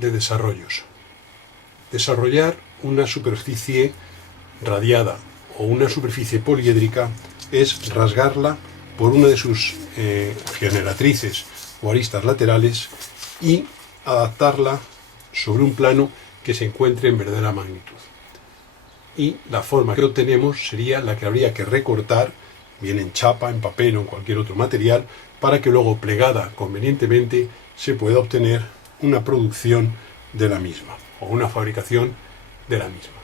de desarrollos. Desarrollar una superficie radiada o una superficie poliédrica es rasgarla por una de sus generatrices o aristas laterales y adaptarla sobre un plano que se encuentre en verdadera magnitud. Y la forma que obtenemos sería la que habría que recortar, bien en chapa, en papel o en cualquier otro material, para que luego, plegada convenientemente, se pueda obtener una producción de la misma o una fabricación de la misma.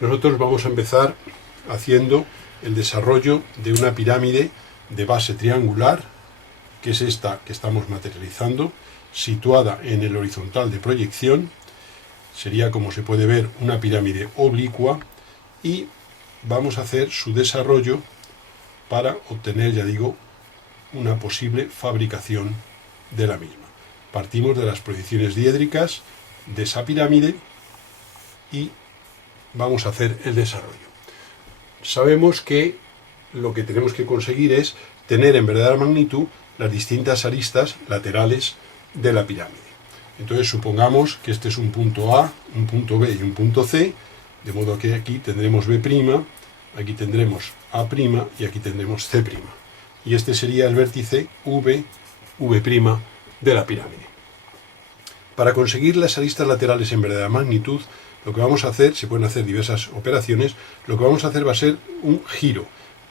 Nosotros vamos a empezar haciendo el desarrollo de una pirámide de base triangular, que es esta que estamos materializando, situada en el horizontal de proyección. Sería, como se puede ver, una pirámide oblicua, y vamos a hacer su desarrollo para obtener, ya digo, una posible fabricación de la misma. Partimos de las proyecciones diédricas de esa pirámide y vamos a hacer el desarrollo. Sabemos que lo que tenemos que conseguir es tener en verdadera magnitud las distintas aristas laterales de la pirámide. Entonces supongamos que este es un punto A, un punto B y un punto C, de modo que aquí tendremos B', aquí tendremos A' y aquí tendremos C'. Y este sería el vértice V', V' de la pirámide. Para conseguir las aristas laterales en verdadera magnitud, lo que vamos a hacer, se pueden hacer diversas operaciones, lo que vamos a hacer va a ser un giro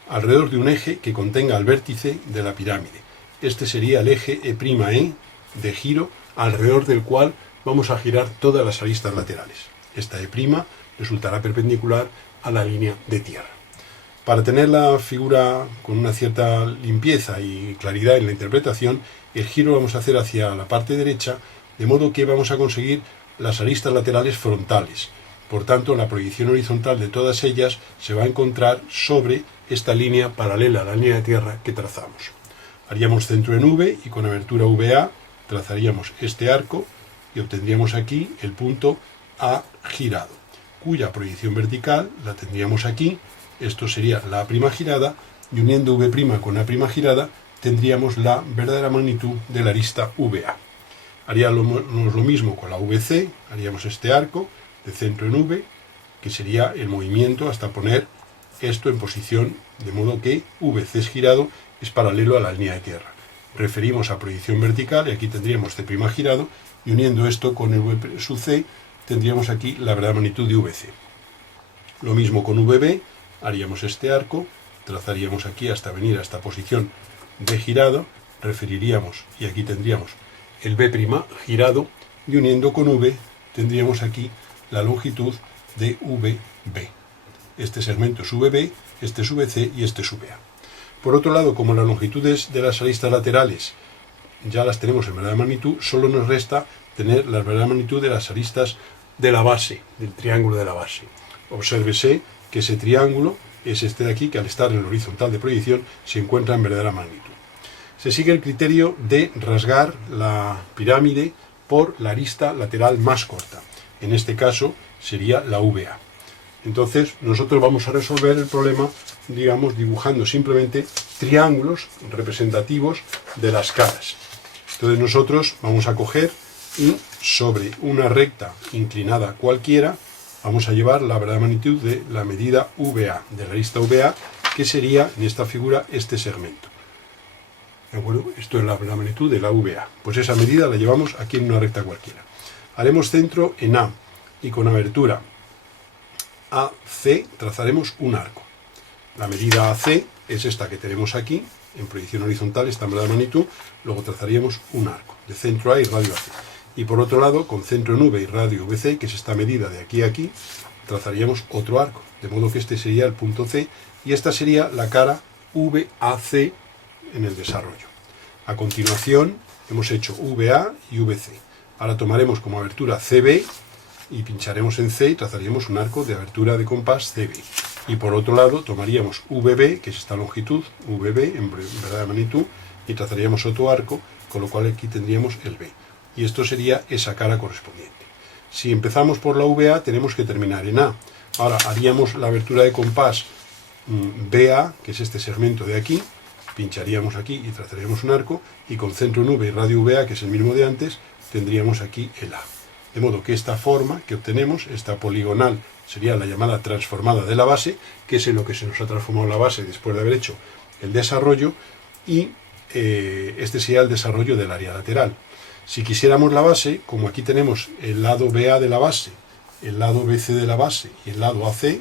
alrededor de un eje que contenga el vértice de la pirámide. Este sería el eje E', de giro, alrededor del cual vamos a girar todas las aristas laterales. Esta E' resultará perpendicular a la línea de tierra. Para tener la figura con una cierta limpieza y claridad en la interpretación, el giro lo vamos a hacer hacia la parte derecha, de modo que vamos a conseguir las aristas laterales frontales. Por tanto, la proyección horizontal de todas ellas se va a encontrar sobre esta línea paralela a la línea de tierra que trazamos. Haríamos centro en V y con abertura VA trazaríamos este arco y obtendríamos aquí el punto A girado, cuya proyección vertical la tendríamos aquí. Esto sería la A' girada, y uniendo V' con A' girada tendríamos la verdadera magnitud de la arista VA. Haríamos lo mismo con la VC, haríamos este arco de centro en V, que sería el movimiento hasta poner esto en posición, de modo que VC girado es paralelo a la línea de tierra. Referimos a proyección vertical y aquí tendríamos C' girado, y uniendo esto con el V sub C tendríamos aquí la verdadera magnitud de VC. Lo mismo con VB, haríamos este arco, trazaríamos aquí hasta venir a esta posición de girado, referiríamos y aquí tendríamos el B' girado, y uniendo con V tendríamos aquí la longitud de VB. Este segmento es VB, este es VC y este es VA. Por otro lado, como las longitudes de las aristas laterales ya las tenemos en verdadera magnitud, solo nos resta tener la verdadera magnitud de las aristas de la base, del triángulo de la base. Obsérvese que ese triángulo es este de aquí, que al estar en el horizontal de proyección se encuentra en verdadera magnitud. Se sigue el criterio de rasgar la pirámide por la arista lateral más corta. En este caso sería la VA. Entonces nosotros vamos a resolver el problema, digamos, dibujando simplemente triángulos representativos de las caras. Entonces nosotros vamos a coger y sobre una recta inclinada cualquiera vamos a llevar la verdadera magnitud de la medida VA, de la arista VA, que sería en esta figura este segmento. ¿De acuerdo? Esto es la magnitud de la VA. Pues esa medida la llevamos aquí en una recta cualquiera. Haremos centro en A y con abertura AC trazaremos un arco. La medida AC es esta que tenemos aquí, en proyección horizontal, esta en verdadera magnitud. Luego trazaríamos un arco de centro A y radio AC. Y por otro lado, con centro en V y radio VC, que es esta medida de aquí a aquí, trazaríamos otro arco, de modo que este sería el punto C y esta sería la cara VAC en el desarrollo. A continuación hemos hecho VA y VC. Ahora tomaremos como abertura CB y pincharemos en C y trazaríamos un arco de abertura de compás CB. Y por otro lado tomaríamos VB, que es esta longitud, VB en verdadera magnitud, y trazaríamos otro arco, con lo cual aquí tendríamos el B. Y esto sería esa cara correspondiente. Si empezamos por la VA, tenemos que terminar en A. Ahora haríamos la abertura de compás BA, que es este segmento de aquí, pincharíamos aquí y trazaríamos un arco, y con centro en V y radio VA, que es el mismo de antes, tendríamos aquí el A. De modo que esta forma que obtenemos, esta poligonal, sería la llamada transformada de la base, que es en lo que se nos ha transformado la base después de haber hecho el desarrollo, y este sería el desarrollo del área lateral. Si quisiéramos la base, como aquí tenemos el lado BA de la base, el lado BC de la base y el lado AC,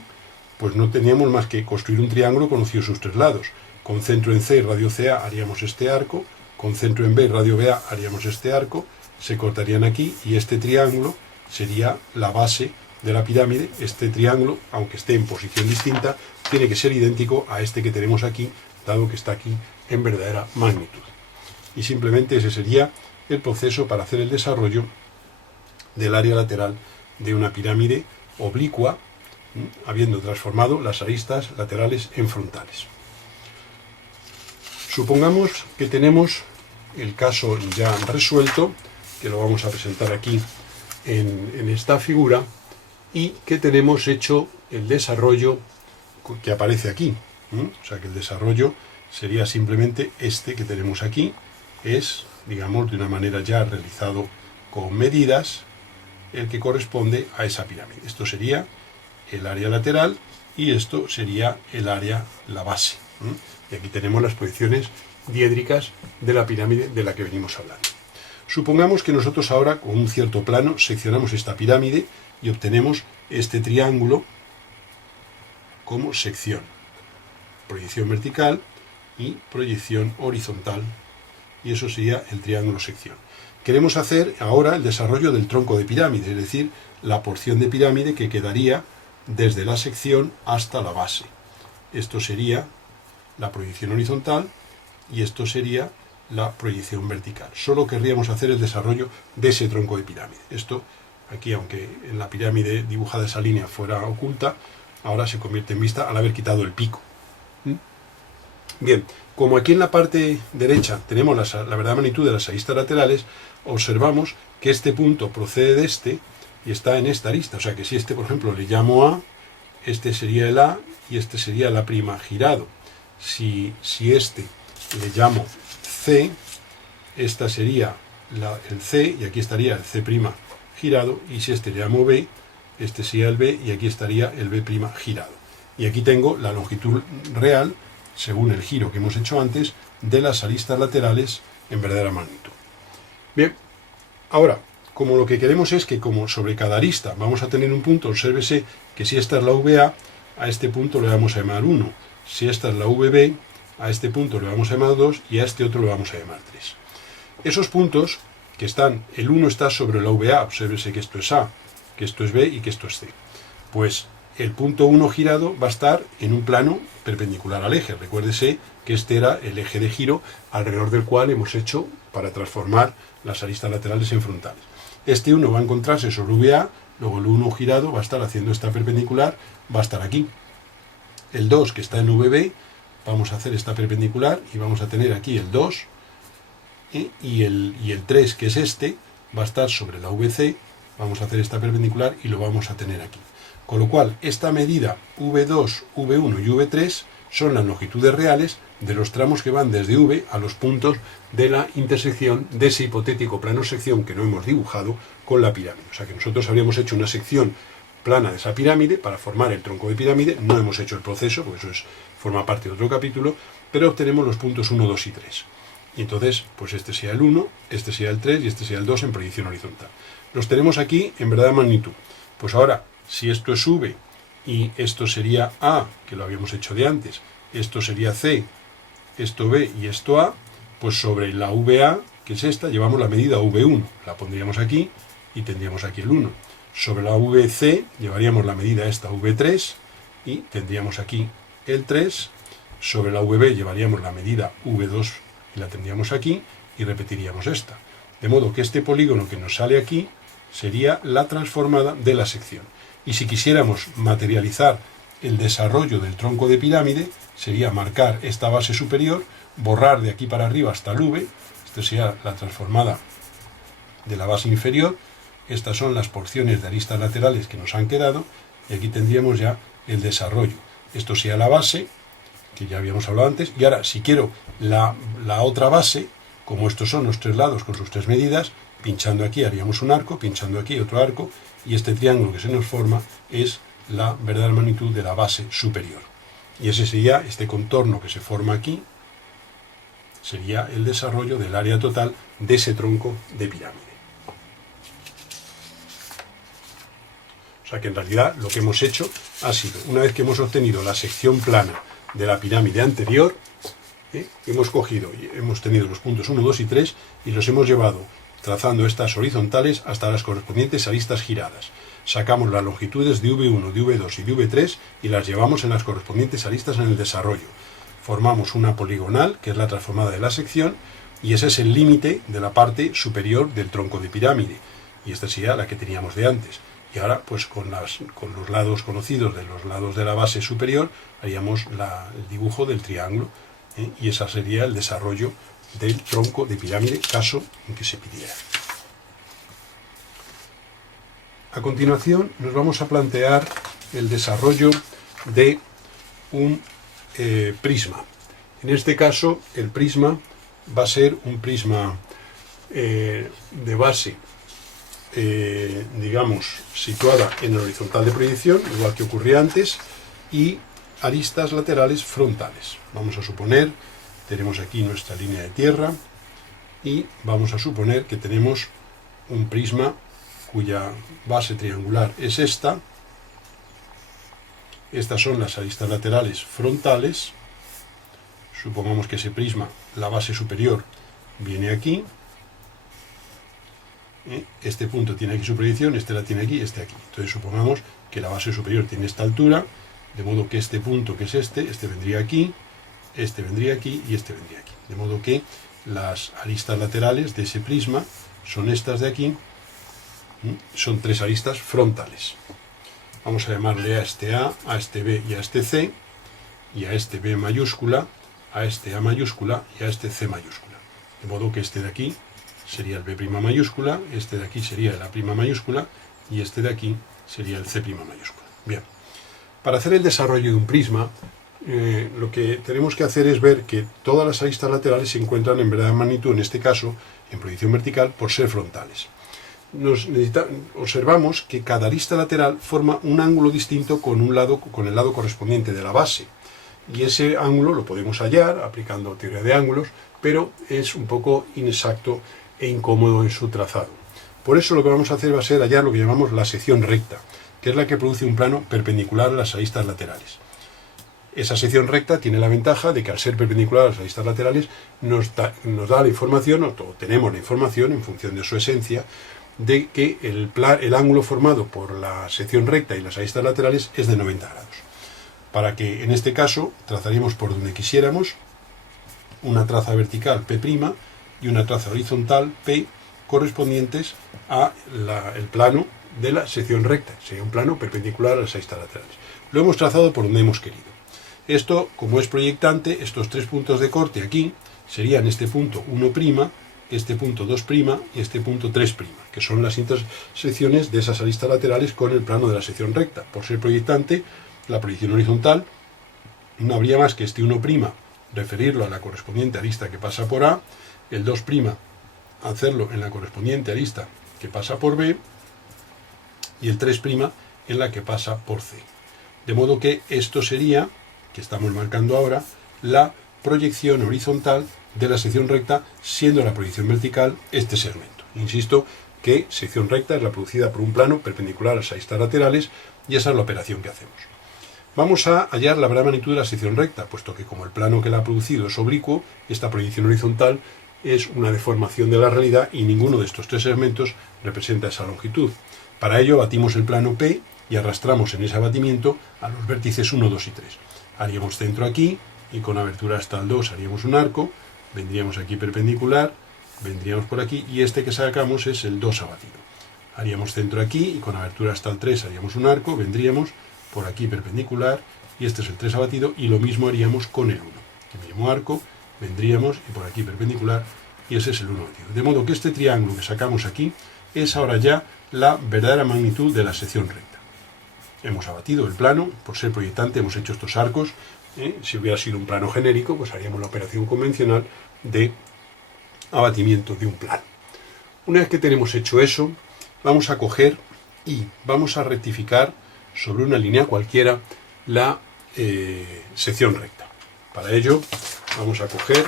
pues no teníamos más que construir un triángulo conocido sus tres lados. Con centro en C y radio CA haríamos este arco, con centro en B y radio BA haríamos este arco, se cortarían aquí y este triángulo sería la base de la pirámide. Este triángulo, aunque esté en posición distinta, tiene que ser idéntico a este que tenemos aquí, dado que está aquí en verdadera magnitud. Y simplemente ese sería el proceso para hacer el desarrollo del área lateral de una pirámide oblicua, habiendo transformado las aristas laterales en frontales. Supongamos que tenemos el caso ya resuelto, que lo vamos a presentar aquí en esta figura, y que tenemos hecho el desarrollo que aparece aquí. O sea que el desarrollo sería simplemente este que tenemos aquí, es, digamos, de una manera ya realizado con medidas, el que corresponde a esa pirámide. Esto sería el área lateral y esto sería el área, la base. Y aquí tenemos las posiciones diédricas de la pirámide de la que venimos hablando. Supongamos que nosotros ahora, con un cierto plano, seccionamos esta pirámide y obtenemos este triángulo como sección. Proyección vertical y proyección horizontal. Y eso sería el triángulo sección. Queremos hacer ahora el desarrollo del tronco de pirámide, es decir, la porción de pirámide que quedaría desde la sección hasta la base. Esto sería la proyección horizontal y esto sería la proyección vertical. Solo querríamos hacer el desarrollo de ese tronco de pirámide. Esto aquí, aunque en la pirámide dibujada esa línea fuera oculta, ahora se convierte en vista al haber quitado el pico. Bien, como aquí en la parte derecha tenemos la verdadera magnitud de las aristas laterales, observamos que este punto procede de este y está en esta arista. O sea que si este, por ejemplo, le llamo A, este sería el A y este sería el A' girado. Si este le llamo C, esta sería el C y aquí estaría el C' girado, y si este le llamo B, este sería el B y aquí estaría el B' girado. Y aquí tengo la longitud real, según el giro que hemos hecho antes, de las aristas laterales en verdadera magnitud. Bien, ahora, como lo que queremos es que como sobre cada arista vamos a tener un punto, obsérvese que si esta es la VA, a este punto le vamos a llamar 1. Si esta es la VB, a este punto le vamos a llamar 2 y a este otro le vamos a llamar 3. Esos puntos que están, el 1 está sobre la VA, obsérvese que esto es A, que esto es B y que esto es C. Pues el punto 1 girado va a estar en un plano perpendicular al eje. Recuérdese que este era el eje de giro alrededor del cual hemos hecho para transformar las aristas laterales en frontales. Este 1 va a encontrarse sobre VA, luego el 1 girado va a estar haciendo esta perpendicular, va a estar aquí. El 2 que está en VB, vamos a hacer esta perpendicular y vamos a tener aquí el 2, y el 3 que es este, va a estar sobre la VC, vamos a hacer esta perpendicular y lo vamos a tener aquí. Con lo cual, esta medida V2, V1 y V3 son las longitudes reales de los tramos que van desde V a los puntos de la intersección de ese hipotético plano sección que no hemos dibujado con la pirámide. O sea que nosotros habríamos hecho una sección plana de esa pirámide para formar el tronco de pirámide. No hemos hecho el proceso, porque eso forma parte de otro capítulo, pero obtenemos los puntos 1, 2 y 3. Y entonces, pues este sea el 1, este sea el 3 y este sea el 2 en proyección horizontal. Los tenemos aquí en verdadera magnitud. Pues ahora, si esto es V y esto sería A, que lo habíamos hecho de antes, esto sería C, esto B y esto A, pues sobre la VA, que es esta, llevamos la medida V1, la pondríamos aquí y tendríamos aquí el 1. Sobre la VC llevaríamos la medida esta V3 y tendríamos aquí el 3. Sobre la VB llevaríamos la medida V2 y la tendríamos aquí y repetiríamos esta. De modo que este polígono que nos sale aquí sería la transformada de la sección. Y si quisiéramos materializar el desarrollo del tronco de pirámide, sería marcar esta base superior, borrar de aquí para arriba hasta el V, esta sería la transformada de la base inferior, estas son las porciones de aristas laterales que nos han quedado, y aquí tendríamos ya el desarrollo. Esto sería la base, que ya habíamos hablado antes, y ahora si quiero la otra base, como estos son los tres lados con sus tres medidas, Pinchando aquí haríamos un arco, pinchando aquí otro arco, y este triángulo que se nos forma es la verdadera magnitud de la base superior. Y ese sería, este contorno que se forma aquí, sería el desarrollo del área total de ese tronco de pirámide. O sea que en realidad lo que hemos hecho ha sido, una vez que hemos obtenido la sección plana de la pirámide anterior, hemos cogido y hemos tenido los puntos 1, 2 y 3 y los hemos llevado trazando estas horizontales hasta las correspondientes aristas giradas. Sacamos las longitudes de V1, de V2 y de V3 y las llevamos en las correspondientes aristas en el desarrollo. Formamos una poligonal, que es la transformada de la sección, y ese es el límite de la parte superior del tronco de pirámide. Y esta sería la que teníamos de antes. Y ahora, pues con los lados conocidos de los lados de la base superior, haríamos el dibujo del triángulo, y ese sería el desarrollo del tronco de pirámide, caso en que se pidiera. A continuación nos vamos a plantear el desarrollo de un prisma. En este caso el prisma va a ser un prisma de base, digamos, situada en el horizontal de proyección, igual que ocurría antes, y aristas laterales frontales. Vamos a suponer, tenemos aquí nuestra línea de tierra, y vamos a suponer que tenemos un prisma cuya base triangular es esta. Estas son las aristas laterales frontales. Supongamos que ese prisma, la base superior, viene aquí. Este punto tiene aquí su proyección, este la tiene aquí, este aquí. Entonces supongamos que la base superior tiene esta altura, de modo que este punto, que es este vendría aquí, este vendría aquí y este vendría aquí. De modo que las aristas laterales de ese prisma son estas de aquí. Son tres aristas frontales. Vamos a llamarle a este este B y a este C, y a este B mayúscula, a este A mayúscula y a este C mayúscula. De modo que este de aquí sería el B' mayúscula, este de aquí sería el A' mayúscula y este de aquí sería el C' mayúscula. Bien, para hacer el desarrollo de un prisma, lo que tenemos que hacer es ver que todas las aristas laterales se encuentran en verdadera magnitud, en este caso en proyección vertical, por ser frontales. Observamos que cada arista lateral forma un ángulo distinto con el lado correspondiente de la base, y ese ángulo lo podemos hallar aplicando teoría de ángulos, pero es un poco inexacto e incómodo en su trazado. Por eso lo que vamos a hacer va a ser hallar lo que llamamos la sección recta, que es la que produce un plano perpendicular a las aristas laterales. Esa sección recta tiene la ventaja de que al ser perpendicular a las aristas laterales nos da la información, o tenemos la información en función de su esencia, de que el ángulo formado por la sección recta y las aristas laterales es de 90 grados. Para que en este caso trazaríamos por donde quisiéramos una traza vertical P' y una traza horizontal P correspondientes a el plano de la sección recta. Sería un plano perpendicular a las aristas laterales. Lo hemos trazado por donde hemos querido. Esto, como es proyectante, estos tres puntos de corte aquí serían este punto 1', este punto 2' y este punto 3', que son las intersecciones de esas aristas laterales con el plano de la sección recta. Por ser proyectante, la proyección horizontal no habría más que este 1', referirlo a la correspondiente arista que pasa por A, el 2', hacerlo en la correspondiente arista que pasa por B, y el 3' en la que pasa por C. De modo que esto sería, que estamos marcando ahora, la proyección horizontal de la sección recta, siendo la proyección vertical este segmento. Insisto que sección recta es la producida por un plano perpendicular a las aristas laterales, y esa es la operación que hacemos. Vamos a hallar la verdadera magnitud de la sección recta, puesto que como el plano que la ha producido es oblicuo, esta proyección horizontal es una deformación de la realidad y ninguno de estos tres segmentos representa esa longitud. Para ello abatimos el plano P y arrastramos en ese abatimiento a los vértices 1, 2 y 3. Haríamos centro aquí y con abertura hasta el 2 haríamos un arco, vendríamos aquí perpendicular, vendríamos por aquí y este que sacamos es el 2 abatido. Haríamos centro aquí y con abertura hasta el 3 haríamos un arco, vendríamos por aquí perpendicular y este es el 3 abatido, y lo mismo haríamos con el 1. El mismo arco, vendríamos y por aquí perpendicular y ese es el 1 abatido. De modo que este triángulo que sacamos aquí es ahora ya la verdadera magnitud de la sección recta. Hemos abatido el plano, por ser proyectante hemos hecho estos arcos. Si hubiera sido un plano genérico, pues haríamos la operación convencional de abatimiento de un plano. Una vez que tenemos hecho eso, vamos a coger y vamos a rectificar sobre una línea cualquiera la sección recta. Para ello vamos a coger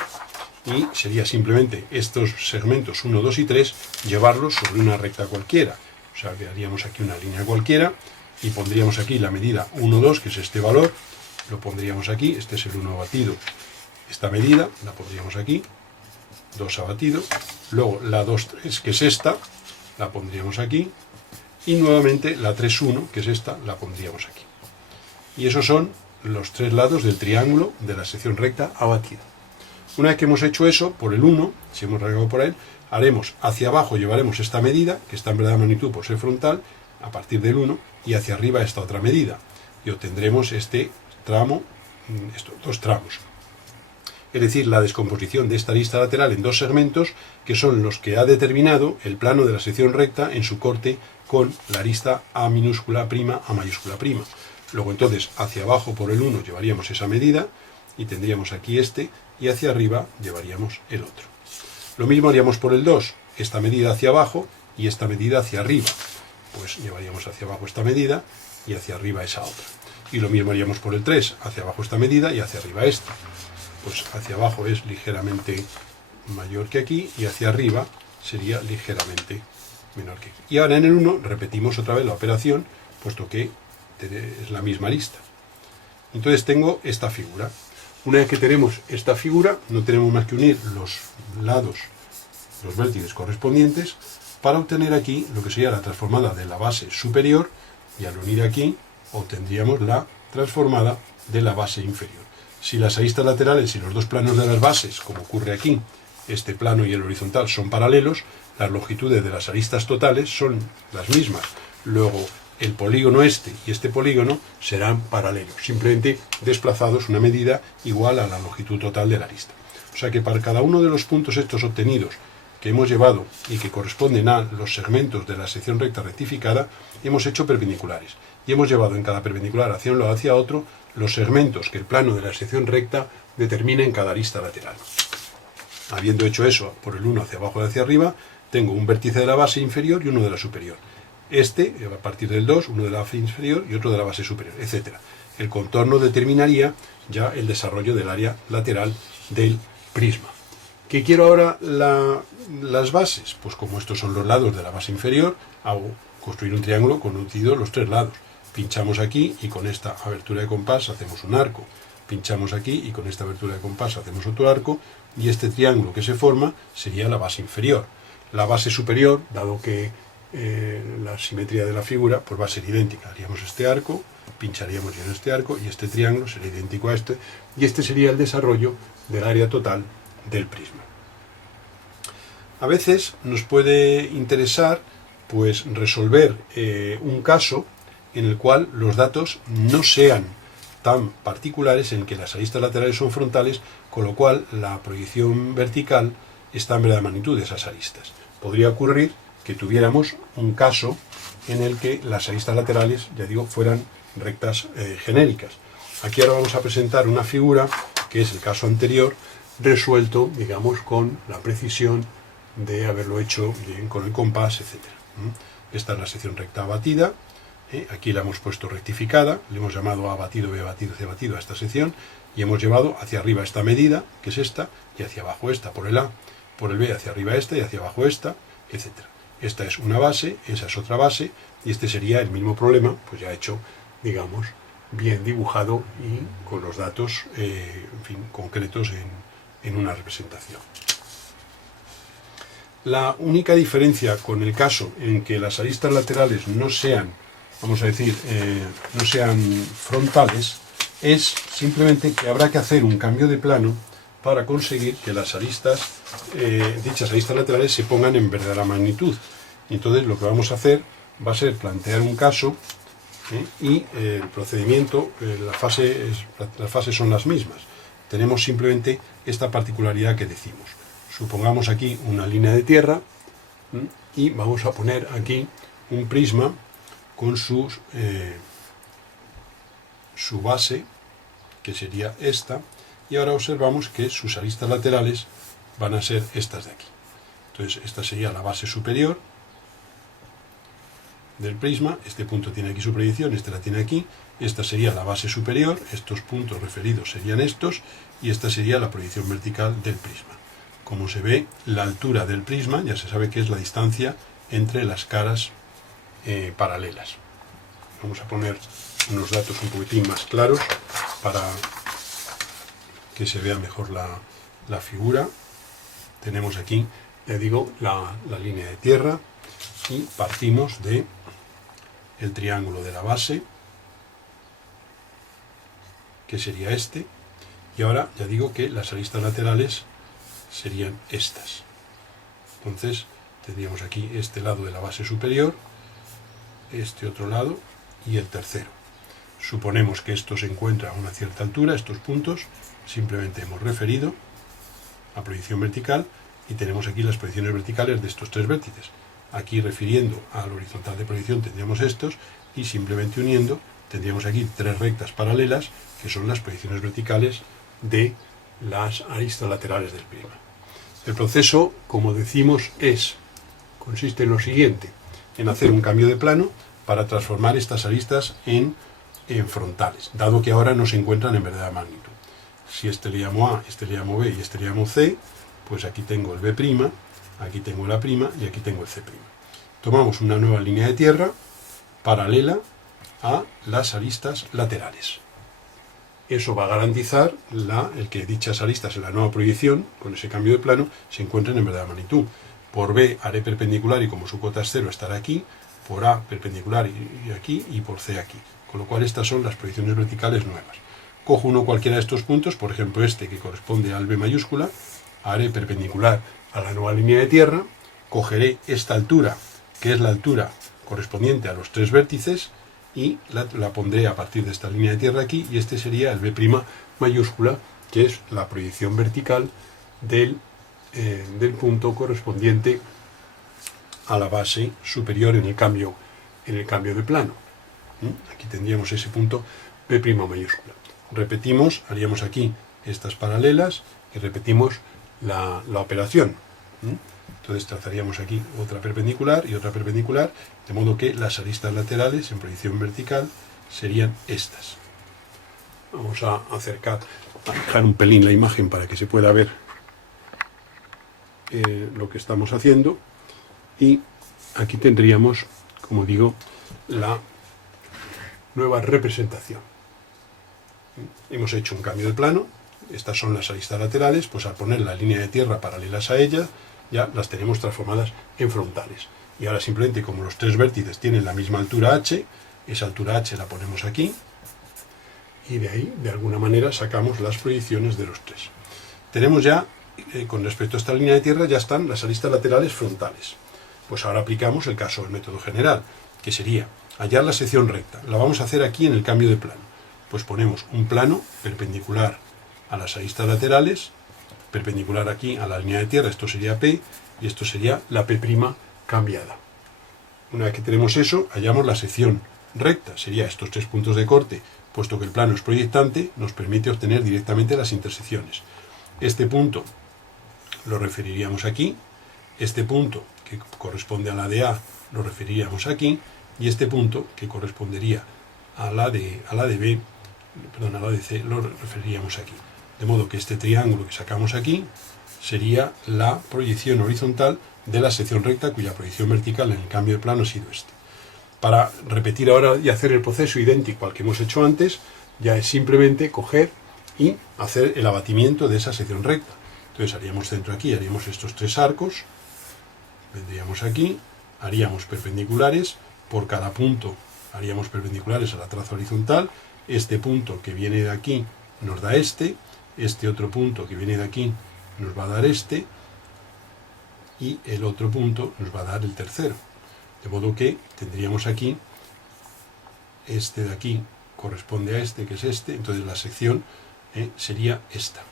y sería simplemente estos segmentos 1, 2 y 3 llevarlos sobre una recta cualquiera. O sea, que haríamos aquí una línea cualquiera y pondríamos aquí la medida 1, 2, que es este valor, lo pondríamos aquí, este es el 1 abatido, esta medida la pondríamos aquí, 2 abatido, luego la 2, 3, que es esta, la pondríamos aquí, y nuevamente la 3, 1, que es esta, la pondríamos aquí. Y esos son los tres lados del triángulo de la sección recta abatida. Una vez que hemos hecho eso, por el 1, si hemos rasgado por él, haremos hacia abajo, llevaremos esta medida, que está en verdad magnitud por ser frontal, a partir del 1, y hacia arriba esta otra medida. Y obtendremos este tramo, estos dos tramos. Es decir, la descomposición de esta arista lateral en dos segmentos, que son los que ha determinado el plano de la sección recta en su corte con la arista A minúscula prima, A mayúscula prima. Luego entonces hacia abajo por el 1 llevaríamos esa medida y tendríamos aquí este, y hacia arriba llevaríamos el otro. Lo mismo haríamos por el 2, esta medida hacia abajo y esta medida hacia arriba. Pues llevaríamos hacia abajo esta medida y hacia arriba esa otra. Y lo mismo haríamos por el 3, hacia abajo esta medida y hacia arriba esta. Pues hacia abajo es ligeramente mayor que aquí y hacia arriba sería ligeramente menor que aquí. Y ahora en el 1 repetimos otra vez la operación, puesto que es la misma arista. Entonces tengo esta figura. Una vez que tenemos esta figura, no tenemos más que unir los lados, los vértices correspondientes, para obtener aquí lo que sería la transformada de la base superior, y al unir aquí obtendríamos la transformada de la base inferior. Si las aristas laterales y los dos planos de las bases, como ocurre aquí, este plano y el horizontal son paralelos, las longitudes de las aristas totales son las mismas. Luego, el polígono este y este polígono serán paralelos, simplemente desplazados una medida igual a la longitud total de la arista. O sea que para cada uno de los puntos estos obtenidos que hemos llevado y que corresponden a los segmentos de la sección recta rectificada, hemos hecho perpendiculares. Y hemos llevado en cada perpendicular hacia un lado hacia otro los segmentos que el plano de la sección recta determina en cada arista lateral. Habiendo hecho eso por el 1 hacia abajo y hacia arriba, tengo un vértice de la base inferior y uno de la superior. Este, a partir del 2, uno de la base inferior y otro de la base superior, etc. El contorno determinaría ya el desarrollo del área lateral del prisma. ¿Qué quiero ahora las bases? Pues como estos son los lados de la base inferior, hago construir un triángulo conocido los tres lados. Pinchamos aquí y con esta abertura de compás hacemos un arco. Pinchamos aquí y con esta abertura de compás hacemos otro arco, y este triángulo que se forma sería la base inferior. La base superior, dado que la simetría de la figura, pues va a ser idéntica. Haríamos este arco, pincharíamos en este arco y este triángulo sería idéntico a este, y este sería el desarrollo del área total del prisma. A veces nos puede interesar pues resolver un caso en el cual los datos no sean tan particulares, en que las aristas laterales son frontales, con lo cual la proyección vertical está en verdad magnitud de esas aristas. Podría ocurrir que tuviéramos un caso en el que las aristas laterales, ya digo, fueran rectas genéricas. Aquí ahora vamos a presentar una figura que es el caso anterior, resuelto, digamos, con la precisión de haberlo hecho bien con el compás, etc. Esta es la sección recta abatida. Aquí la hemos puesto rectificada, le hemos llamado A batido, B batido, C batido a esta sección, y hemos llevado hacia arriba esta medida, que es esta, y hacia abajo esta, por el A, por el B hacia arriba esta, y hacia abajo esta, etc. Esta es una base, esa es otra base, y este sería el mismo problema, pues ya hecho, digamos, bien dibujado y con los datos, en fin, concretos en una representación. La única diferencia con el caso en que las aristas laterales no sean, vamos a decir, no sean frontales, es simplemente que habrá que hacer un cambio de plano para conseguir que las aristas, dichas aristas laterales, se pongan en verdadera magnitud. Y entonces lo que vamos a hacer va a ser plantear un caso y el procedimiento, las fases son las mismas. Tenemos simplemente esta particularidad que decimos. Supongamos aquí una línea de tierra y vamos a poner aquí un prisma con su base, que sería esta, y ahora observamos que sus aristas laterales van a ser estas de aquí. Entonces esta sería la base superior del prisma, este punto tiene aquí su proyección, este la tiene aquí, esta sería la base superior, estos puntos referidos serían estos, y esta sería la proyección vertical del prisma. Como se ve, la altura del prisma ya se sabe que es la distancia entre las caras paralelas. Vamos a poner unos datos un poquitín más claros para que se vea mejor la figura. Tenemos aquí, ya digo, la línea de tierra, y partimos de el triángulo de la base, que sería este, y ahora ya digo que las aristas laterales serían estas. Entonces tendríamos aquí este lado de la base superior, este otro lado y el tercero. Suponemos que esto se encuentra a una cierta altura, estos puntos, simplemente hemos referido a proyección vertical, y tenemos aquí las proyecciones verticales de estos tres vértices. Aquí, refiriendo al horizontal de proyección, tendríamos estos, y simplemente uniendo tendríamos aquí tres rectas paralelas que son las proyecciones verticales de las aristas laterales del prisma. El proceso, como decimos, consiste en lo siguiente: en hacer un cambio de plano para transformar estas aristas en frontales, dado que ahora no se encuentran en verdadera magnitud. Si este le llamo A, este le llamo B y este le llamo C, pues aquí tengo el B', aquí tengo la prima y aquí tengo el C'. Tomamos una nueva línea de tierra paralela a las aristas laterales. Eso va a garantizar el que dichas aristas en la nueva proyección, con ese cambio de plano, se encuentren en verdadera magnitud. Por B haré perpendicular, y como su cota es 0 estará aquí, por A perpendicular y aquí, y por C aquí. Con lo cual estas son las proyecciones verticales nuevas. Cojo uno cualquiera de estos puntos, por ejemplo este que corresponde al B mayúscula, haré perpendicular a la nueva línea de tierra, cogeré esta altura, que es la altura correspondiente a los tres vértices, y la pondré a partir de esta línea de tierra aquí, y este sería el B' mayúscula, que es la proyección vertical del punto correspondiente a la base superior en el cambio de plano. Aquí tendríamos ese punto B' mayúscula. Repetimos, haríamos aquí estas paralelas y repetimos la operación. Entonces trazaríamos aquí otra perpendicular y otra perpendicular, de modo que las aristas laterales en proyección vertical serían estas. Vamos a dejar un pelín la imagen para que se pueda ver lo que estamos haciendo, y aquí tendríamos, como digo, la nueva representación. Hemos hecho un cambio de plano, estas son las aristas laterales, pues al poner la línea de tierra paralelas a ella, ya las tenemos transformadas en frontales. Y ahora simplemente, como los tres vértices tienen la misma altura h, esa altura h la ponemos aquí, y de ahí, de alguna manera, sacamos las proyecciones de los tres. Tenemos ya, con respecto a esta línea de tierra, ya están las aristas laterales frontales. Pues ahora aplicamos el caso del método general, que sería hallar la sección recta. La vamos a hacer aquí en el cambio de plano. Pues ponemos un plano perpendicular a las aristas laterales, perpendicular aquí a la línea de tierra, esto sería P, y esto sería la P' cambiada. Una vez que tenemos eso, hallamos la sección recta, sería estos tres puntos de corte, puesto que el plano es proyectante, nos permite obtener directamente las intersecciones. Este punto lo referiríamos aquí, este punto que corresponde a la de A lo referiríamos aquí, y este punto que correspondería a la de B, perdón, a la de C, lo referiríamos aquí. De modo que este triángulo que sacamos aquí sería la proyección horizontal de la sección recta, cuya proyección vertical en el cambio de plano ha sido este. Para repetir ahora y hacer el proceso idéntico al que hemos hecho antes, ya es simplemente coger y hacer el abatimiento de esa sección recta. Entonces haríamos centro aquí, haríamos estos tres arcos, vendríamos aquí, haríamos perpendiculares, por cada punto haríamos perpendiculares a la traza horizontal, este punto que viene de aquí nos da este otro punto que viene de aquí nos va a dar este, y el otro punto nos va a dar el tercero. De modo que tendríamos aquí, este de aquí corresponde a este, que es este, entonces la sección sería esta.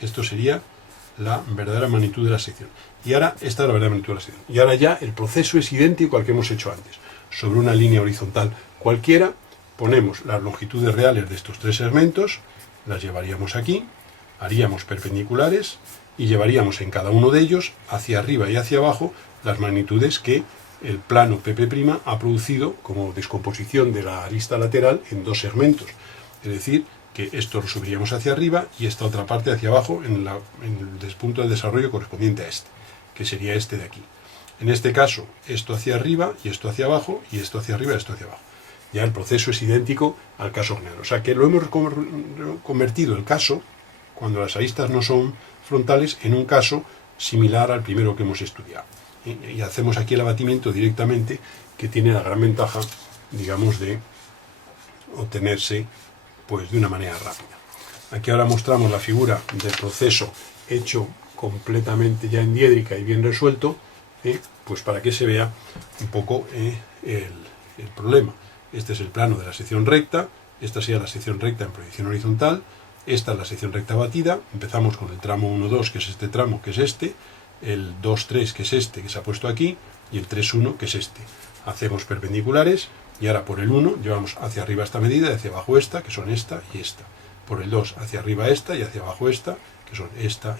Esto sería la verdadera magnitud de la sección. Y ahora, esta es la verdadera magnitud de la sección. Y ahora ya el proceso es idéntico al que hemos hecho antes. Sobre una línea horizontal cualquiera, ponemos las longitudes reales de estos tres segmentos, las llevaríamos aquí, haríamos perpendiculares, y llevaríamos en cada uno de ellos, hacia arriba y hacia abajo, las magnitudes que el plano PP' ha producido como descomposición de la arista lateral en dos segmentos. Es decir, que esto lo subiríamos hacia arriba y esta otra parte hacia abajo en el punto de desarrollo correspondiente a este, que sería este de aquí. En este caso, esto hacia arriba y esto hacia abajo, y esto hacia arriba y esto hacia abajo. Ya el proceso es idéntico al caso general. O sea que lo hemos convertido el caso, cuando las aristas no son frontales, en un caso similar al primero que hemos estudiado. Y hacemos aquí el abatimiento directamente, que tiene la gran ventaja, digamos, de obtenerse pues de una manera rápida. Aquí ahora mostramos la figura del proceso hecho completamente ya en diédrica y bien resuelto, pues para que se vea un poco el problema. Este es el plano de la sección recta, esta sería la sección recta en proyección horizontal, esta es la sección recta batida, empezamos con el tramo 1-2, que es este tramo, que es este, el 2-3, que es este, que se ha puesto aquí, y el 3-1, que es este. Hacemos perpendiculares, y ahora por el 1 llevamos hacia arriba esta medida, y hacia abajo esta, que son esta y esta. Por el 2 hacia arriba esta, y hacia abajo esta, que son esta,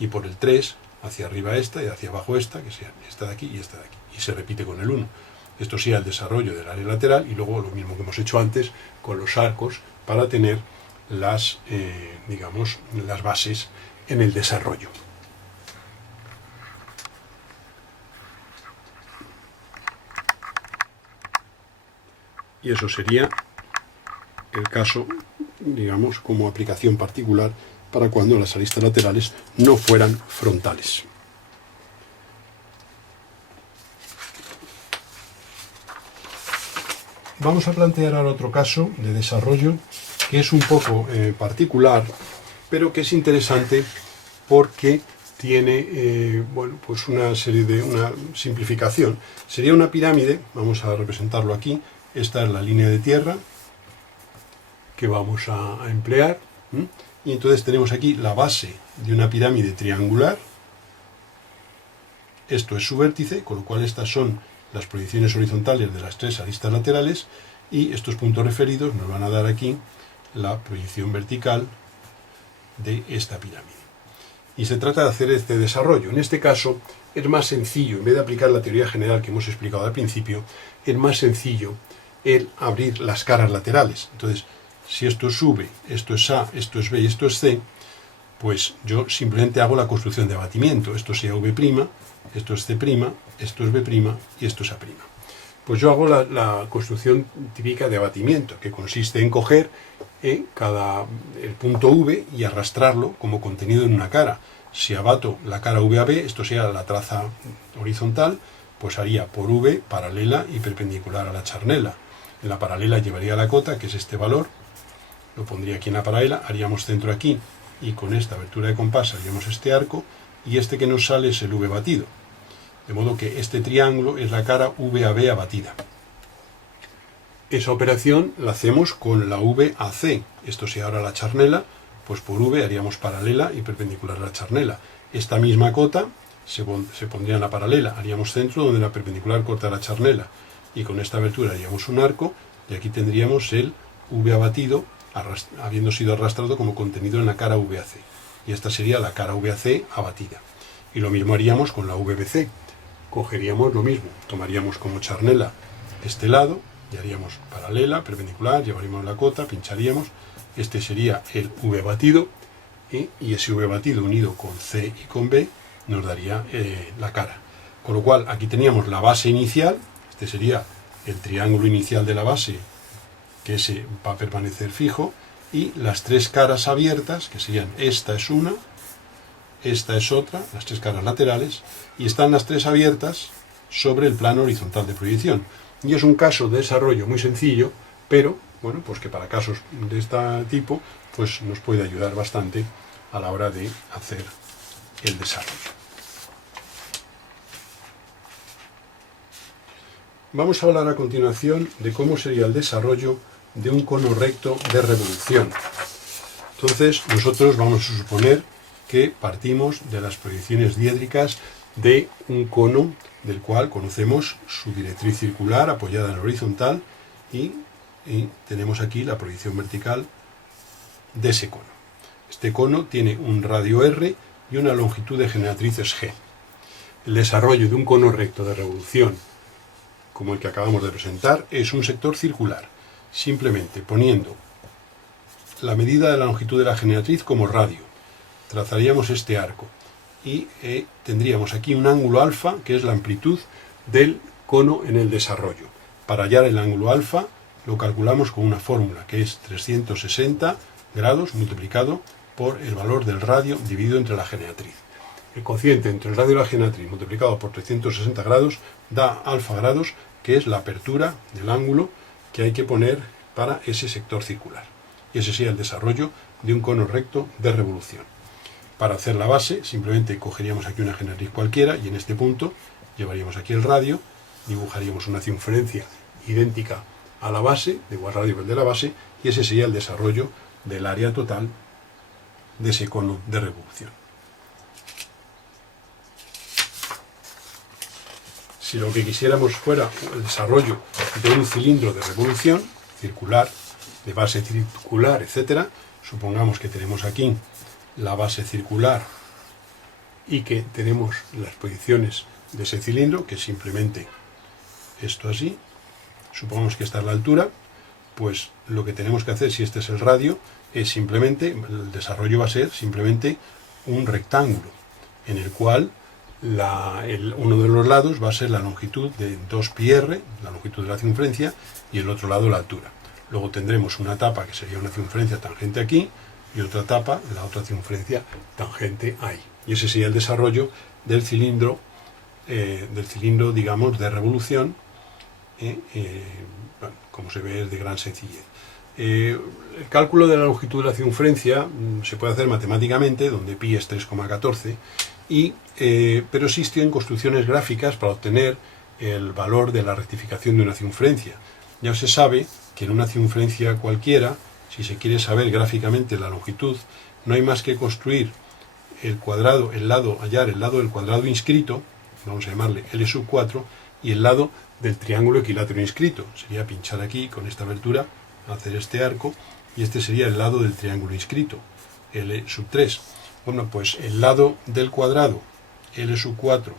y por el 3 hacia arriba esta, y hacia abajo esta, que sean esta de aquí y esta de aquí. Y se repite con el 1. Esto sería el desarrollo del área lateral, y luego lo mismo que hemos hecho antes con los arcos, para tener las, digamos, las bases en el desarrollo. Y eso sería el caso, digamos, como aplicación particular para cuando las aristas laterales no fueran frontales. Vamos a plantear ahora otro caso de desarrollo que es un poco particular, pero que es interesante porque tiene bueno, pues una simplificación. Sería una pirámide, vamos a representarlo aquí. Esta es la línea de tierra que vamos a emplear, y entonces tenemos aquí la base de una pirámide triangular. Esto es su vértice, con lo cual estas son las proyecciones horizontales de las tres aristas laterales, y estos puntos referidos nos van a dar aquí la proyección vertical de esta pirámide. Y se trata de hacer este desarrollo. En este caso es más sencillo, en vez de aplicar la teoría general que hemos explicado al principio, es más sencillo el abrir las caras laterales. Entonces, si esto es V, esto es A, esto es B y esto es C, pues yo simplemente hago la construcción de abatimiento. Esto sea V', esto es C', esto es B' y esto es A'. Pues yo hago la construcción típica de abatimiento, que consiste en coger el punto V y arrastrarlo como contenido en una cara. Si abato la cara VAB, esto sea la traza horizontal, pues haría por V paralela y perpendicular a la charnela. En la paralela llevaría la cota, que es este valor, lo pondría aquí en la paralela, haríamos centro aquí, y con esta abertura de compás haríamos este arco, y este que nos sale es el V batido. De modo que este triángulo es la cara VAB abatida. Esa operación la hacemos con la VAC. Esto sea ahora la charnela, pues por V haríamos paralela y perpendicular a la charnela. Esta misma cota se pondría en la paralela, haríamos centro donde la perpendicular corta la charnela, y con esta abertura haríamos un arco, y aquí tendríamos el V abatido habiendo sido arrastrado como contenido en la cara VAC. Y esta sería la cara VAC abatida. Y lo mismo haríamos con la VBC. Cogeríamos lo mismo, tomaríamos como charnela este lado, y haríamos paralela, perpendicular, llevaríamos la cota, pincharíamos, este sería el V batido, y ese V batido unido con C y con B nos daría la cara. Con lo cual aquí teníamos la base inicial, este sería el triángulo inicial de la base, que ese va a permanecer fijo, y las tres caras abiertas, que serían esta es una, esta es otra, las tres caras laterales, y están las tres abiertas sobre el plano horizontal de proyección. Y es un caso de desarrollo muy sencillo, pero bueno, pues que para casos de este tipo pues nos puede ayudar bastante a la hora de hacer el desarrollo. Vamos a hablar a continuación de cómo sería el desarrollo de un cono recto de revolución. Entonces nosotros vamos a suponer que partimos de las proyecciones diédricas de un cono del cual conocemos su directriz circular apoyada en la horizontal, y tenemos aquí la proyección vertical de ese cono. Este cono tiene un radio R y una longitud de generatrices G. El desarrollo de un cono recto de revolución, como el que acabamos de presentar, es un sector circular, simplemente poniendo la medida de la longitud de la generatriz como radio. Trazaríamos este arco y tendríamos aquí un ángulo alfa, que es la amplitud del cono en el desarrollo. Para hallar el ángulo alfa lo calculamos con una fórmula, que es 360 grados multiplicado por el valor del radio dividido entre la generatriz. El cociente entre el radio y la generatriz multiplicado por 360 grados da alfa grados, que es la apertura del ángulo que hay que poner para ese sector circular. Y ese sería el desarrollo de un cono recto de revolución. Para hacer la base, simplemente cogeríamos aquí una generatriz cualquiera y en este punto llevaríamos aquí el radio, dibujaríamos una circunferencia idéntica a la base, de igual radio que el de la base, y ese sería el desarrollo del área total de ese cono de revolución. Si lo que quisiéramos fuera el desarrollo de un cilindro de revolución circular, de base circular, etc., supongamos que tenemos aquí la base circular y que tenemos las posiciones de ese cilindro, que es simplemente esto así, supongamos que esta es la altura, pues lo que tenemos que hacer, si este es el radio, es simplemente, el desarrollo va a ser simplemente un rectángulo, en el cual uno de los lados va a ser la longitud de 2πr, la longitud de la circunferencia, y el otro lado la altura. Luego tendremos una tapa que sería una circunferencia tangente aquí, y otra tapa, la otra circunferencia tangente ahí. Y ese sería el desarrollo del cilindro, digamos, de revolución. Bueno, como se ve, es de gran sencillez. El cálculo de la longitud de la circunferencia se puede hacer matemáticamente, donde pi es 3,14, pero existen construcciones gráficas para obtener el valor de la rectificación de una circunferencia. Ya se sabe que en una circunferencia cualquiera, si se quiere saber gráficamente la longitud, no hay más que construir el cuadrado, hallar el lado del cuadrado inscrito, vamos a llamarle L sub 4, y el lado del triángulo equilátero inscrito. Sería pinchar aquí con esta abertura, hacer este arco, y este sería el lado del triángulo inscrito, L sub 3. Bueno, pues el lado del cuadrado, L sub 4,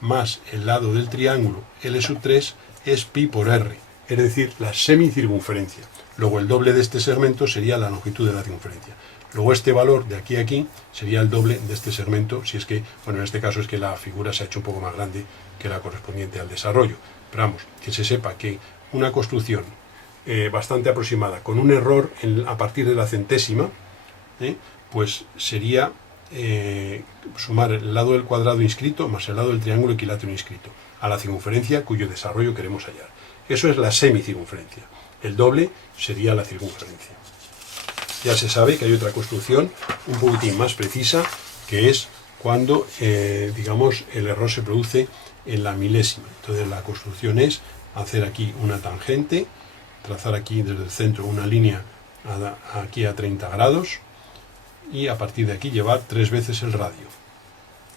más el lado del triángulo, L sub 3, es pi por r, es decir, la semicircunferencia. Luego el doble de este segmento sería la longitud de la circunferencia. Luego este valor de aquí a aquí sería el doble de este segmento, si es que, bueno, en este caso es que la figura se ha hecho un poco más grande que la correspondiente al desarrollo. Pero vamos, que se sepa que una construcción bastante aproximada, con un error a partir de la centésima, pues sería sumar el lado del cuadrado inscrito más el lado del triángulo equilátero inscrito a la circunferencia cuyo desarrollo queremos hallar. Eso es la semicircunferencia. El doble sería la circunferencia. Ya se sabe que hay otra construcción un poquitín más precisa, que es cuando, digamos, el error se produce en la milésima. Entonces la construcción es hacer aquí una tangente, trazar aquí desde el centro una línea aquí a 30 grados y a partir de aquí llevar 3 veces el radio.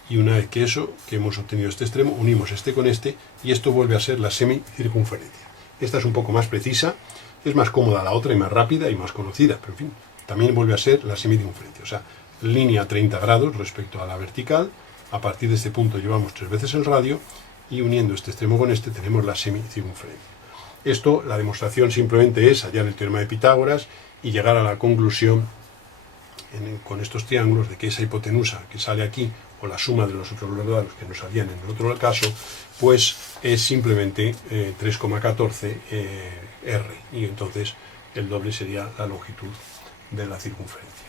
Y una vez que eso, que hemos obtenido este extremo, unimos este con este y esto vuelve a ser la semicircunferencia. Esta es un poco más precisa, es más cómoda la otra y más rápida y más conocida, pero en fin, también vuelve a ser la semicircunferencia. O sea, línea 30 grados respecto a la vertical, a partir de este punto llevamos 3 veces el radio y uniendo este extremo con este tenemos la semicircunferencia. Esto, la demostración simplemente es hallar el teorema de Pitágoras y llegar a la conclusión con estos triángulos de que esa hipotenusa que sale aquí, o la suma de los otros lados que nos salían en el otro caso, pues es simplemente 3,14 r, y entonces el doble sería la longitud de la circunferencia.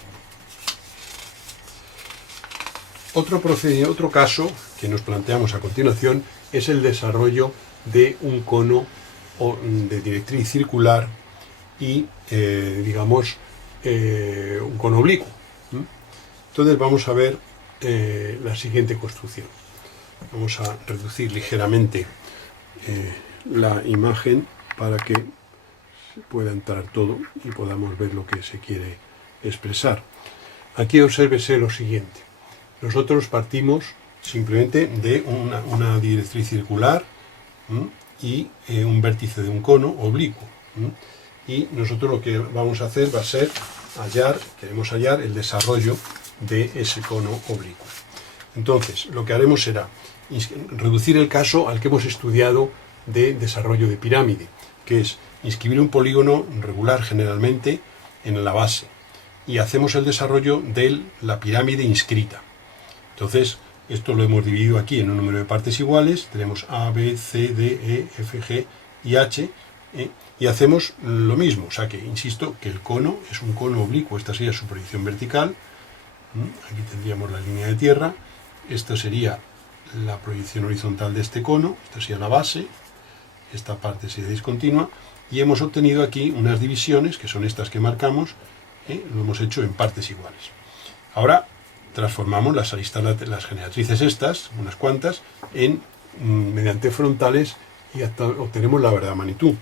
Otro caso que nos planteamos a continuación es el desarrollo de un cono de directriz circular y, digamos, un cono oblicuo. Entonces vamos a ver la siguiente construcción. Vamos a reducir ligeramente la imagen para que pueda entrar todo y podamos ver lo que se quiere expresar. Aquí obsérvese lo siguiente. Nosotros partimos simplemente de una directriz circular y un vértice de un cono oblicuo. Y nosotros lo que vamos a hacer va a ser queremos hallar el desarrollo de ese cono oblicuo. Entonces, lo que haremos será reducir el caso al que hemos estudiado de desarrollo de pirámide, que es inscribir un polígono regular generalmente en la base, y hacemos el desarrollo de la pirámide inscrita. Entonces, esto lo hemos dividido aquí en un número de partes iguales, tenemos A, B, C, D, E, F, G y H, y hacemos lo mismo, o sea que, insisto, que el cono es un cono oblicuo, esta sería su proyección vertical, aquí tendríamos la línea de tierra, esta sería la proyección horizontal de este cono, esta sería la base, esta parte sería discontinua, y hemos obtenido aquí unas divisiones, que son estas que marcamos, lo hemos hecho en partes iguales. Ahora transformamos las generatrices estas, unas cuantas, mediante frontales y hasta obtenemos la verdadera magnitud.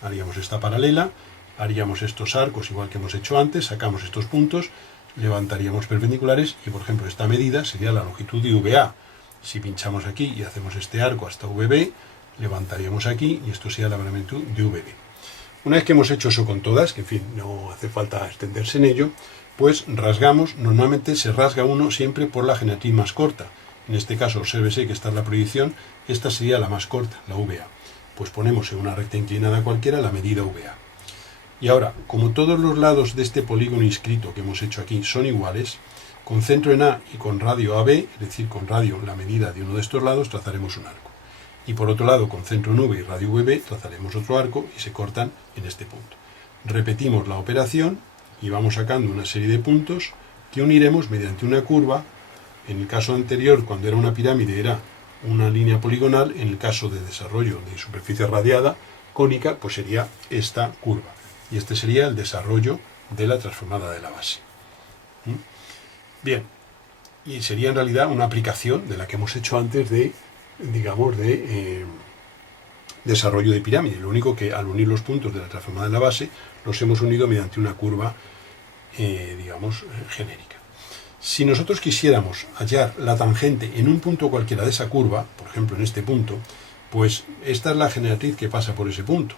Haríamos esta paralela, haríamos estos arcos igual que hemos hecho antes, sacamos estos puntos, levantaríamos perpendiculares y, por ejemplo, esta medida sería la longitud de VA. Si pinchamos aquí y hacemos este arco hasta VB, levantaríamos aquí y esto sería la magnitud de VB. Una vez que hemos hecho eso con todas, que en fin, no hace falta extenderse en ello, pues rasgamos. Normalmente se rasga uno siempre por la generatriz más corta. En este caso, obsérvese que esta es la proyección, esta sería la más corta, la VA. Pues ponemos en una recta inclinada cualquiera la medida VA. Y ahora, como todos los lados de este polígono inscrito que hemos hecho aquí son iguales, con centro en A y con radio AB, es decir, con radio la medida de uno de estos lados, trazaremos un arco. Y por otro lado, con centro en V y radio VB, trazaremos otro arco y se cortan en este punto. Repetimos la operación y vamos sacando una serie de puntos que uniremos mediante una curva. En el caso anterior, cuando era una pirámide, era una línea poligonal. En el caso de desarrollo de superficie radiada cónica, pues sería esta curva. Y este sería el desarrollo de la transformada de la base. Bien, y sería en realidad una aplicación de la que hemos hecho antes de, digamos, de desarrollo de pirámide. Lo único que al unir los puntos de la transformada de la base, los hemos unido mediante una curva, digamos, genérica. Si nosotros quisiéramos hallar la tangente en un punto cualquiera de esa curva, por ejemplo en este punto, pues esta es la generatriz que pasa por ese punto.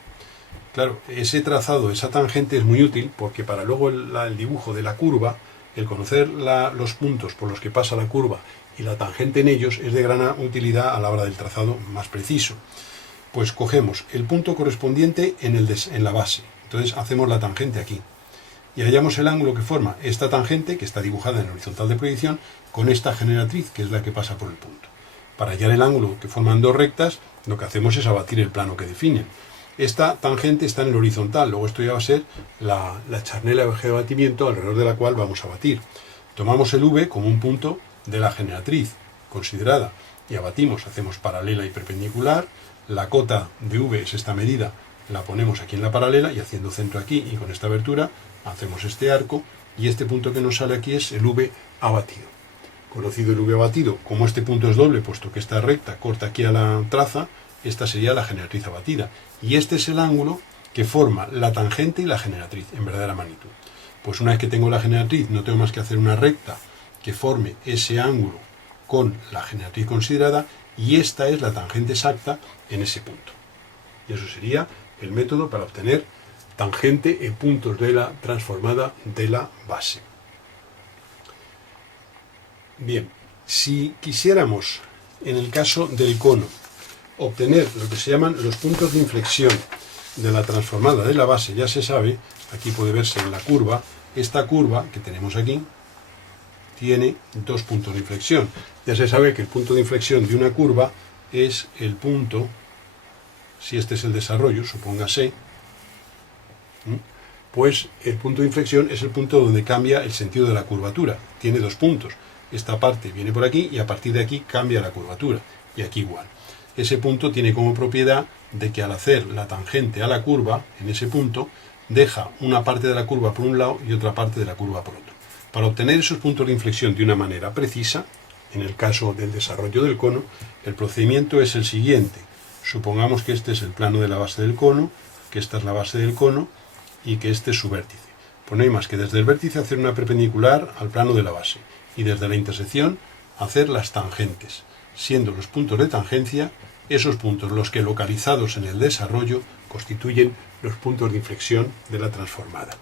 Claro, ese trazado, esa tangente es muy útil porque para luego el dibujo de la curva, el conocer los puntos por los que pasa la curva y la tangente en ellos es de gran utilidad a la hora del trazado más preciso. Pues cogemos el punto correspondiente en la base, entonces hacemos la tangente aquí y hallamos el ángulo que forma esta tangente, que está dibujada en el horizontal de proyección, con esta generatriz, que es la que pasa por el punto. Para hallar el ángulo que forman dos rectas, lo que hacemos es abatir el plano que definen. Esta tangente está en el horizontal, luego esto ya va a ser la charnela de abatimiento alrededor de la cual vamos a batir. Tomamos el V como un punto de la generatriz considerada y abatimos, hacemos paralela y perpendicular. La cota de V es esta medida, la ponemos aquí en la paralela y haciendo centro aquí y con esta abertura hacemos este arco y este punto que nos sale aquí es el V abatido. Conocido el V abatido, como este punto es doble, puesto que esta recta corta aquí a la traza, esta sería la generatriz abatida. Y este es el ángulo que forma la tangente y la generatriz en verdadera magnitud. Pues una vez que tengo la generatriz, no tengo más que hacer una recta que forme ese ángulo con la generatriz considerada y esta es la tangente exacta en ese punto. Y eso sería el método para obtener tangente en puntos de la transformada de la base. Bien, si quisiéramos, en el caso del cono, obtener lo que se llaman los puntos de inflexión de la transformada de la base, ya se sabe, aquí puede verse en la curva, esta curva que tenemos aquí tiene dos puntos de inflexión. Ya se sabe que el punto de inflexión de una curva es el punto, si este es el desarrollo, supóngase, pues el punto de inflexión es el punto donde cambia el sentido de la curvatura. Tiene dos puntos. Esta parte viene por aquí y a partir de aquí cambia la curvatura. Y aquí igual. Ese punto tiene como propiedad de que al hacer la tangente a la curva, en ese punto, deja una parte de la curva por un lado y otra parte de la curva por otro. Para obtener esos puntos de inflexión de una manera precisa, en el caso del desarrollo del cono, el procedimiento es el siguiente. Supongamos que este es el plano de la base del cono, que esta es la base del cono y que este es su vértice. Pues no hay más que desde el vértice hacer una perpendicular al plano de la base y desde la intersección hacer las tangentes, siendo los puntos de tangencia esos puntos los que localizados en el desarrollo constituyen los puntos de inflexión de la transformada.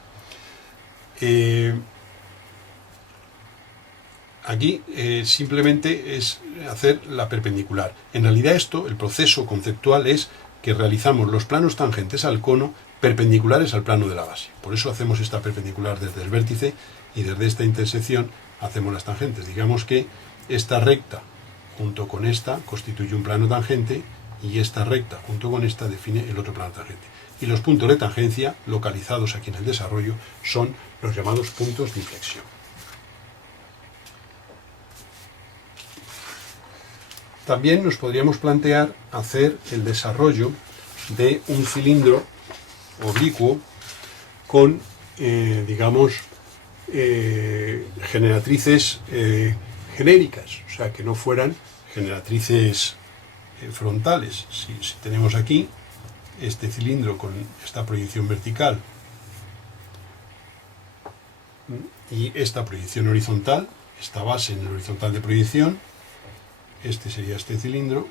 aquí simplemente es hacer la perpendicular. En realidad esto, el proceso conceptual es que realizamos los planos tangentes al cono perpendiculares al plano de la base. Por eso hacemos esta perpendicular desde el vértice y desde esta intersección hacemos las tangentes. Digamos que esta recta junto con esta constituye un plano tangente y esta recta junto con esta define el otro plano tangente. Y los puntos de tangencia localizados aquí en el desarrollo son los llamados puntos de inflexión. También nos podríamos plantear hacer el desarrollo de un cilindro oblicuo con, generatrices genéricas, o sea, que no fueran generatrices frontales. Si tenemos aquí este cilindro con esta proyección vertical y esta proyección horizontal, esta base en el horizontal de proyección, este sería este cilindro,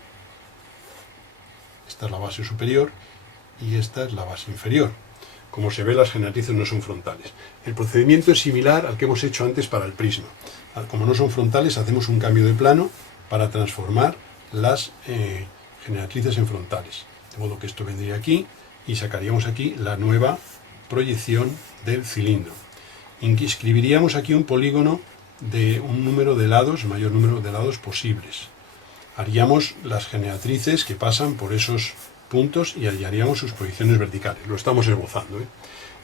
esta es la base superior y esta es la base inferior. Como se ve, las generatrices no son frontales. El procedimiento es similar al que hemos hecho antes para el prisma. Como no son frontales, hacemos un cambio de plano para transformar las generatrices en frontales. De modo que esto vendría aquí y sacaríamos aquí la nueva proyección del cilindro. Inscribiríamos aquí un polígono de un número de lados, el mayor número de lados posibles. Haríamos las generatrices que pasan por esos puntos y hallaríamos sus proyecciones verticales. Lo estamos esbozando, ¿eh?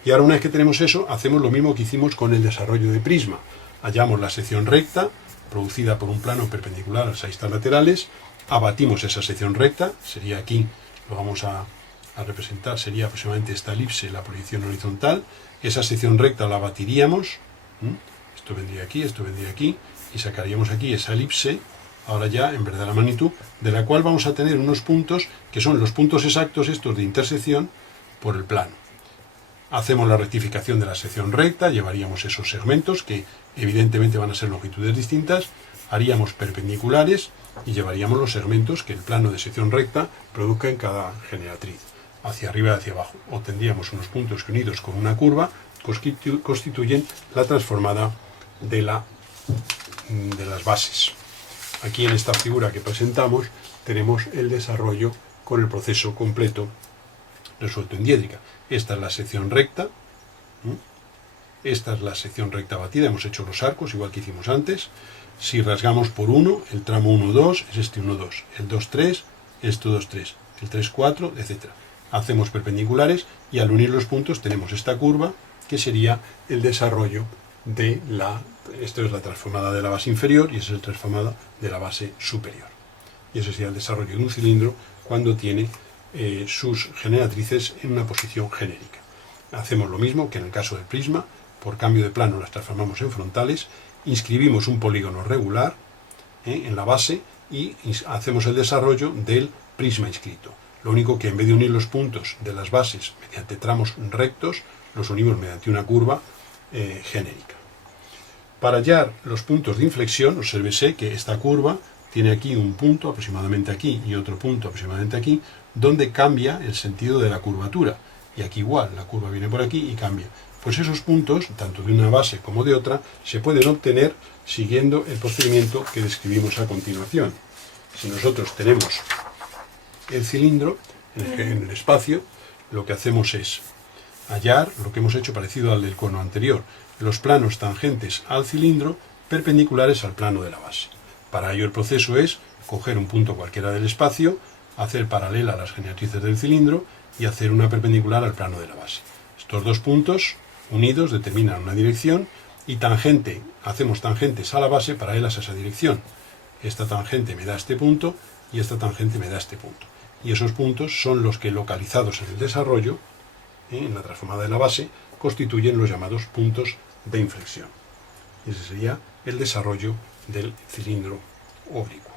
Y ahora, una vez que tenemos eso, hacemos lo mismo que hicimos con el desarrollo de prisma. Hallamos la sección recta producida por un plano perpendicular a las aristas laterales, abatimos esa sección recta, sería aquí, lo vamos a representar, sería aproximadamente esta elipse, la proyección horizontal. Esa sección recta la abatiríamos, esto vendría aquí, y sacaríamos aquí esa elipse, ahora ya en vez de la magnitud, de la cual vamos a tener unos puntos que son los puntos exactos estos de intersección por el plano. Hacemos la rectificación de la sección recta, llevaríamos esos segmentos que evidentemente van a ser longitudes distintas, haríamos perpendiculares y llevaríamos los segmentos que el plano de sección recta produzca en cada generatriz, hacia arriba y hacia abajo. Obtendríamos unos puntos que, unidos con una curva, constituyen la transformada de las bases. Aquí en esta figura que presentamos tenemos el desarrollo con el proceso completo resuelto en diédrica. Esta es la sección recta, esta es la sección recta batida, hemos hecho los arcos igual que hicimos antes. Si rasgamos por 1, el tramo 1,2 es este 1,2, el 2,3, esto 2,3, el 3,4, etc. Hacemos perpendiculares y al unir los puntos tenemos esta curva que sería el desarrollo de esto es la transformada de la base inferior y esa es la transformada de la base superior. Y ese sería el desarrollo de un cilindro cuando tiene sus generatrices en una posición genérica. Hacemos lo mismo que en el caso del prisma, por cambio de plano las transformamos en frontales, inscribimos un polígono regular en la base y hacemos el desarrollo del prisma inscrito. Lo único que en vez de unir los puntos de las bases mediante tramos rectos, los unimos mediante una curva genérica. Para hallar los puntos de inflexión, obsérvese que esta curva tiene aquí un punto aproximadamente aquí y otro punto aproximadamente aquí, donde cambia el sentido de la curvatura. Y aquí igual, la curva viene por aquí y cambia. Pues esos puntos, tanto de una base como de otra, se pueden obtener siguiendo el procedimiento que describimos a continuación. Si nosotros tenemos el cilindro en el espacio, lo que hacemos es hallar lo que hemos hecho parecido al del cono anterior, los planos tangentes al cilindro perpendiculares al plano de la base. Para ello el proceso es coger un punto cualquiera del espacio, hacer paralela a las generatrices del cilindro y hacer una perpendicular al plano de la base. Estos dos puntos unidos determinan una dirección y hacemos tangentes a la base paralelas a esa dirección. Esta tangente me da este punto y esta tangente me da este punto. Y esos puntos son los que, localizados en el desarrollo, en la transformada de la base, constituyen los llamados puntos de inflexión. Y ese sería el desarrollo del cilindro oblicuo.